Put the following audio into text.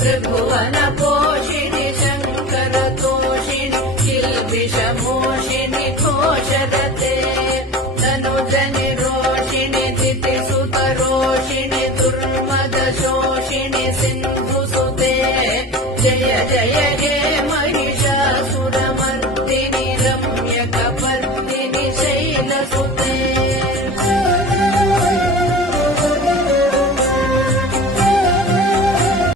त्रिभुवन पोषिणि शङ्कर तोषिणि किल्बिषमोषिणि घोषरते तनुजनि रोषिणि दितिसुतरोषिणि दुर्मदशोषिणि सिन्धुसुते जय जय